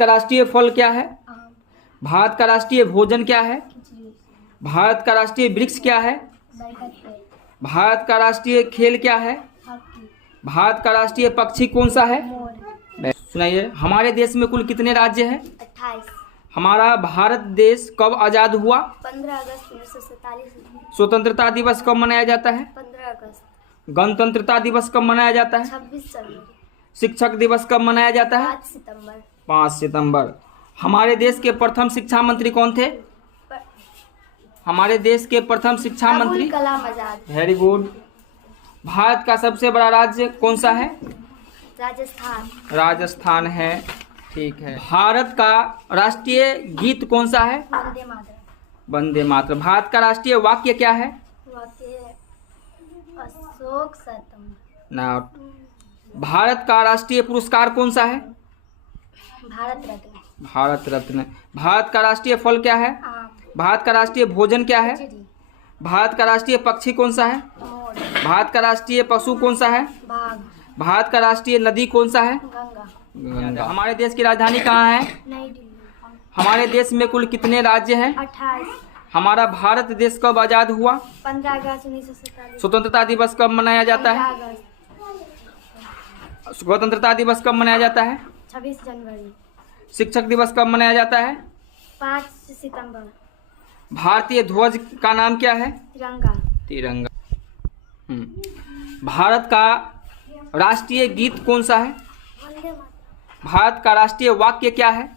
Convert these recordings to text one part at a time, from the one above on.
का राष्ट्रीय फल क्या है? आम। भारत का राष्ट्रीय भोजन क्या है? खिचड़ी। भारत का राष्ट्रीय वृक्ष क्या है? बरगद पेड़। भारत का राष्ट्रीय खेल क्या है? हॉकी। भारत का राष्ट्रीय पक्षी कौन सा है? मोर। सुनाइए। हमारे देश में कुल कितने राज्य हैं? 28। हमारा भारत देश कब आजाद हुआ? 15 अगस्त 1947। स्वतंत्रता दिवस कब मनाया जाता है? 15 अगस्त। गणतंत्रता दिवस कब मनाया जाता है? 26 जनवरी। शिक्षक दिवस कब मनाया जाता है? 5 सितंबर। 5 सितंबर। हमारे देश के प्रथम शिक्षा मंत्री कौन थे? हमारे देश के प्रथम शिक्षा मंत्री अबुल कलाम आजाद। Very good. भारत का सबसे बड़ा राज्य कौन सा है? राजस्थान। राजस्थान है। ठीक है। भारत का राष्ट्रीय गीत कौन सा है? वंदे मातरम। वंदे मातरम। भारत का राष्ट्रीय वाक्य क्या है? वाक्य अशोक स्तंभ। नॉट। भारत का राष्ट्रीय पुरस्कार कौन सा है? भारत रत्न। भारत रत्न। भारत का राष्ट्रीय फल क्या है? आम। भारत का राष्ट्रीय भोजन क्या है? खिचड़ी। भारत का राष्ट्रीय पक्षी कौन सा है? मोर। भारत का राष्ट्रीय पशु कौन सा है? बाघ। भारत का राष्ट्रीय नदी कौन सा है? गंगा। गंगा। हमारे देश की राजधानी कहाँ है? नई दिल्ली। हमारे देश में कुल कितने राज्य हैं? 28। हमारा भारत देश कब आजाद हुआ? 15 अगस्त 1947। स्वतंत्रता दिवस कब मनाया जाता है? 15 अगस्त। स्वतंत्रता दिवस कब मनाया जाता है? 26 जनवरी। शिक्षक दिवस कब मनाया जाता है? 5 सितंबर। भारतीय ध्वज का नाम क्या है? तिरंगा। तिरंगा। भारत का राष्ट्रीय गीत कौन सा है? वंदे मातरम। भारत का राष्ट्रीय वाक्य क्या है?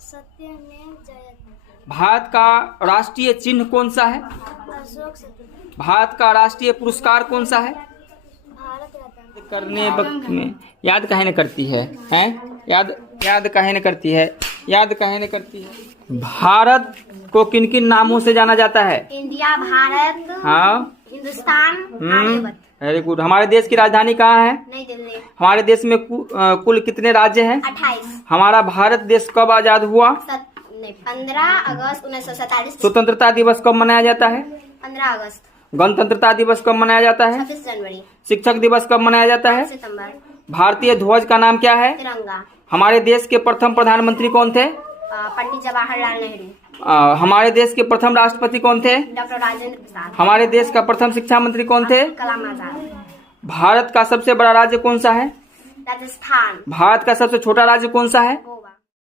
सत्यमेव जयते। भारत का राष्ट्रीय चिन्ह कौन सा है? अशोक स्तंभ। भारत का राष्ट्रीय पुरस्कार कौन सा है? भारत रत्न। करने वक्त में याद काहे न करती है? हैं? याद काहे न करती है? याद काहे न करती है? भारत को किन किन नामों से जाना जाता है? इंडिया, भारत, हाँ, हिंदुस्तान, आर्यभट्ट। Very good. हमारे देश की राजधानी कहाँ है? नई दिल्ली। हमारे देश में कुल कितने राज्य हैं? 28। हमारा भारत देश कब आजाद हुआ? 15 अगस्त 1947। स्वतंत्रता दिवस कब मनाया जाता है? 15 अगस्त। गणतंत्रता दिवस कब मनाया जाता है? 26 जनवरी। शिक्षक दिवस कब मनाया जाता है? 5 सितंबर। भारतीय ध्वज का नाम क्या है? तिरंगा। हमारे देश के प्रथम प्रधानमंत्री कौन थे? पंडित जवाहरलाल नेहरू। हमारे देश के प्रथम राष्ट्रपति कौन थे? डॉक्टर राजेंद्र प्रसाद। हमारे देश का प्रथम शिक्षा मंत्री कौन थे? कलाम आजाद। भारत का सबसे बड़ा राज्य कौन सा है? राजस्थान। भारत का सबसे छोटा राज्य कौन सा है?